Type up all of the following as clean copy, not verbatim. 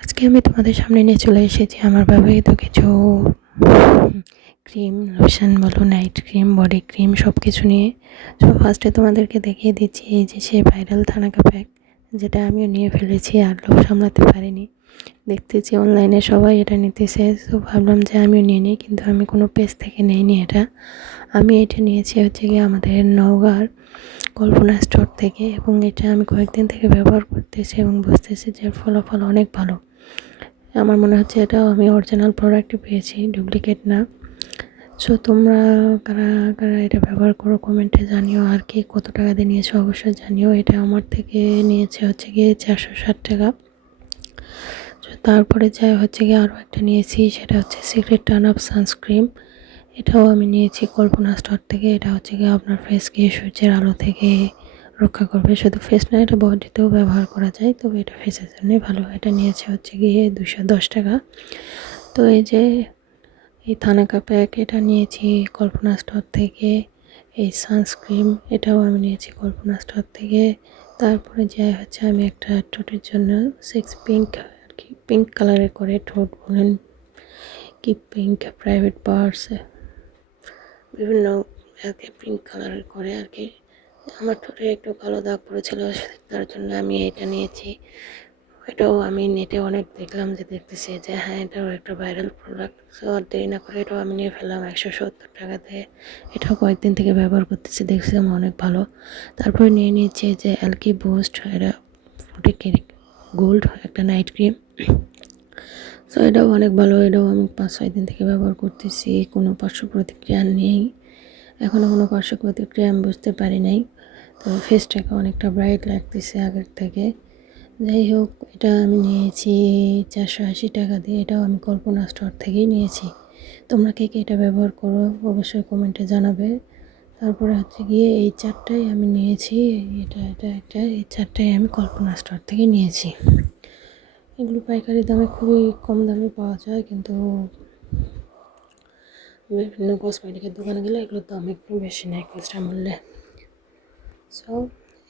আজকে আমি তোমাদের সামনে নিয়ে চলে এসেছি আমার ব্যবহৃত কিছু ক্রিম, লোশন বলো, নাইট ক্রিম, বডি ক্রিম সব কিছু নিয়ে। সো ফার্স্টে তোমাদেরকে দেখিয়ে দিচ্ছি এই যে সেই ভাইরাল থানাকা প্যাক, যেটা আমিও নিয়ে ফেলেছি আর লোভ সামলাতে পারিনি। দেখতেছি অনলাইনে সবাই এটা নিতেছে, সো ভাবলাম যে আমিও নিয়ে নিই, কিন্তু আমি কোনো পেজ থেকে নিইনি এটা। আমি এটা নিয়েছি হচ্ছে গিয়ে আমাদের নওগাঁর কল্পনা স্টোর থেকে, এবং এটা আমি কয়েকদিন থেকে ব্যবহার করতেছি এবং বুঝতেছি যে ফলাফল অনেক ভালো। আমার মনে হচ্ছে এটাও আমি অরিজিনাল প্রোডাক্টই পেয়েছি, ডুপ্লিকেট না। সো তোমরা কারা কারা এটা ব্যবহার করো কমেন্টে জানিও, আর কি কত টাকা দিয়ে নিয়েছো অবশ্যই জানিও। এটা আমার থেকে নিয়েছে হচ্ছে গিয়ে 460 টাকা। তো তারপরে যাই হচ্ছে গিয়ে আরও একটা নিয়েছি, সেটা হচ্ছে সিক্রেট টার্ন আপ সানস্ক্রিন। এটাও আমি নিয়েছি কল্পনা স্টোর থেকে। এটা হচ্ছে গিয়ে আপনার ফেসকে সূর্যের আলো থেকে রক্ষা করবে। শুধু ফেস না, এটা বডিতেও ব্যবহার করা যায়, তবে এটা ফেসের জন্যই ভালো। এটা নিয়েছে হচ্ছে গিয়ে 210 টাকা। তো এই যে এই থানাকা প্যাক, এটা নিয়েছি কল্পনা স্টোর থেকে। এই সানস্ক্রিন, এটাও আমি নিয়েছি কল্পনা স্টোর থেকে। তারপরে যাই হচ্ছে আমি একটা ঠোঁটের জন্য সেক্স পিঙ্ক, আর কি পিঙ্ক কালারের করে ঠোঁট বলেন কি পিঙ্ক প্রাইভেট পার্টস বিভিন্ন আর কি পিঙ্ক কালারের করে আর কি। আমার ঠোঁটে একটু কালো দাগ পড়েছিল, তার জন্য আমি এটা নিয়েছি। এটাও আমি নেটে অনেক দেখলাম, যে দেখতেছি যে হ্যাঁ এটাও একটা ভাইরাল প্রোডাক্ট। সো আর দেরি না করে এটাও আমি নিয়ে ফেললাম 170 টাকাতে। এটাও কয়েকদিন থেকে ব্যবহার করতেছি, দেখছিলাম অনেক ভালো। তারপরে নিয়ে নিয়েছি যে অ্যালকি বুস্ট, এটা 40 গোল্ড একটা নাইট ক্রিম। সো এটাও অনেক ভালো, এটাও আমি 5-6 দিন থেকে ব্যবহার করতেছি, কোনো পার্শ্ব প্রতিক্রিয়া নেই। এখনও কোনো পার্শ্ব প্রতিক্রিয়া আমি বুঝতে পারি নাই, তবে ফেসটাকে অনেকটা ব্রাইট লাগতেছে আগের থেকে। যাই হোক, এটা আমি নিয়েছি 480 টাকা দিয়ে। এটাও আমি কল্পনা স্টোর থেকেই নিয়েছি। তোমরা কে কে এটা ব্যবহার করো অবশ্যই কমেন্টে জানাবে। তারপরে হচ্ছে গিয়ে এই চারটাই আমি নিয়েছি, এটা এই চারটাই আমি কল্পনা স্টোর থেকে নিয়েছি। এগুলো পাইকারি দামে খুবই কম দামে পাওয়া যায়, কিন্তু বিভিন্ন কসমেটিকের দোকানে গেলে এগুলোর দাম একটু বেশি নেয় খুচরা মূল্যে। সো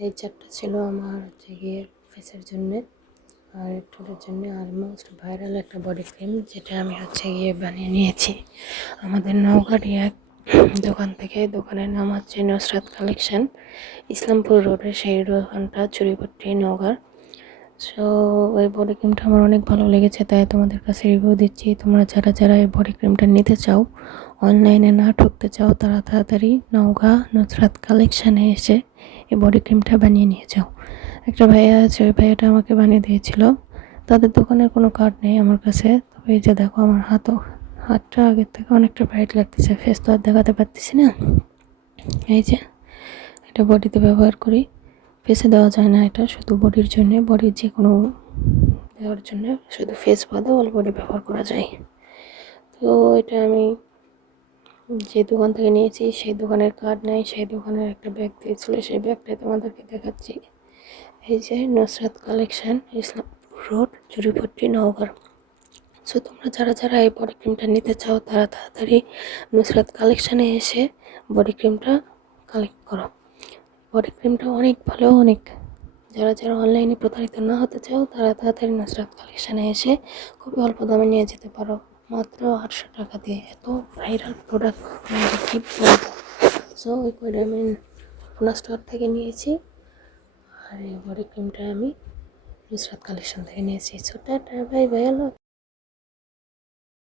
এই চারটা ছিল আমার হচ্ছে গিয়ে ফেসের জন্যে আর ঠোঁটের জন্য আর মোস্ট ভাইরাল একটা বডি ক্রিম, যেটা আমি হচ্ছে গিয়ে বানিয়ে নিয়েছি আমাদের নওগাঁর এক দোকান থেকে। দোকানের নাম হচ্ছে নুসরাত কালেকশন, ইসলামপুর রোডে সেই দোকানটা, চুরিপট্টি, নওগাঁর। সো ওই বডি ক্রিমটা আমার অনেক ভালো লেগেছে, তাই তোমাদের কাছে রিভিউ দিচ্ছি। তোমরা যারা যারা এই বডি ক্রিমটা নিতে চাও, অনলাইনে না ঠকতে চাও, তারা তাড়াতাড়ি নওগাঁ নুসরাত কালেকশানে এসে এই বডি ক্রিমটা বানিয়ে নিয়ে যাও। একটা ভাইয়া আছে, ওই ভাইয়াটা আমাকে বানিয়ে দিয়েছিল। তাদের দোকানের কোনো কার্ড নেই আমার কাছে, তবে এই যে দেখো আমার হাতটা আগের থেকে অনেকটা ব্রাইট লাগতেছে। ফেস তো আর দেখাতে পারতেছি না। এই যে এটা বডিতে ব্যবহার করি, ফেসে দেওয়া যায় না, এটা শুধু বডির জন্য, বডির যে কোনো দেওয়ার জন্য, শুধু ফেস বাদে অল বডি ব্যবহার করা যায়। তো এটা আমি যে দোকান থেকে নিয়েছি সেই দোকানের কার্ড নেই, সেই দোকানের একটা ব্যাগ দিয়েছিল, সেই ব্যাগটাই তোমাদেরকে দেখাচ্ছি। এই যে Nusrat collection, Islampur road, Churipatti, Naogaon. So তোমরা যারা যারা এই বডি ক্রিমটা নিতে চাও, তারা তাড়াতাড়ি নুসরাত কালেকশানে এসে বডি ক্রিমটা কালেক্ট করো। বডি ক্রিমটা অনেক ভালো, অনেক। যারা যারা অনলাইনে প্রতারিত না হতে চাও, তারা তাড়াতাড়ি নুসরাত কালেকশানে এসে খুবই অল্প দামে নিয়ে যেতে পারো, মাত্র 800 টাকা দিয়ে। এত ভাইরাল প্রোডাক্ট কি বলবো। সো ওই কয়টা আমি কল্পনা স্টোর থেকে নিয়েছি, আর এই বডি ক্রিমটা আমি নুসরাত কালেকশন থেকে নিয়েছি। So tata, bye bye, hello.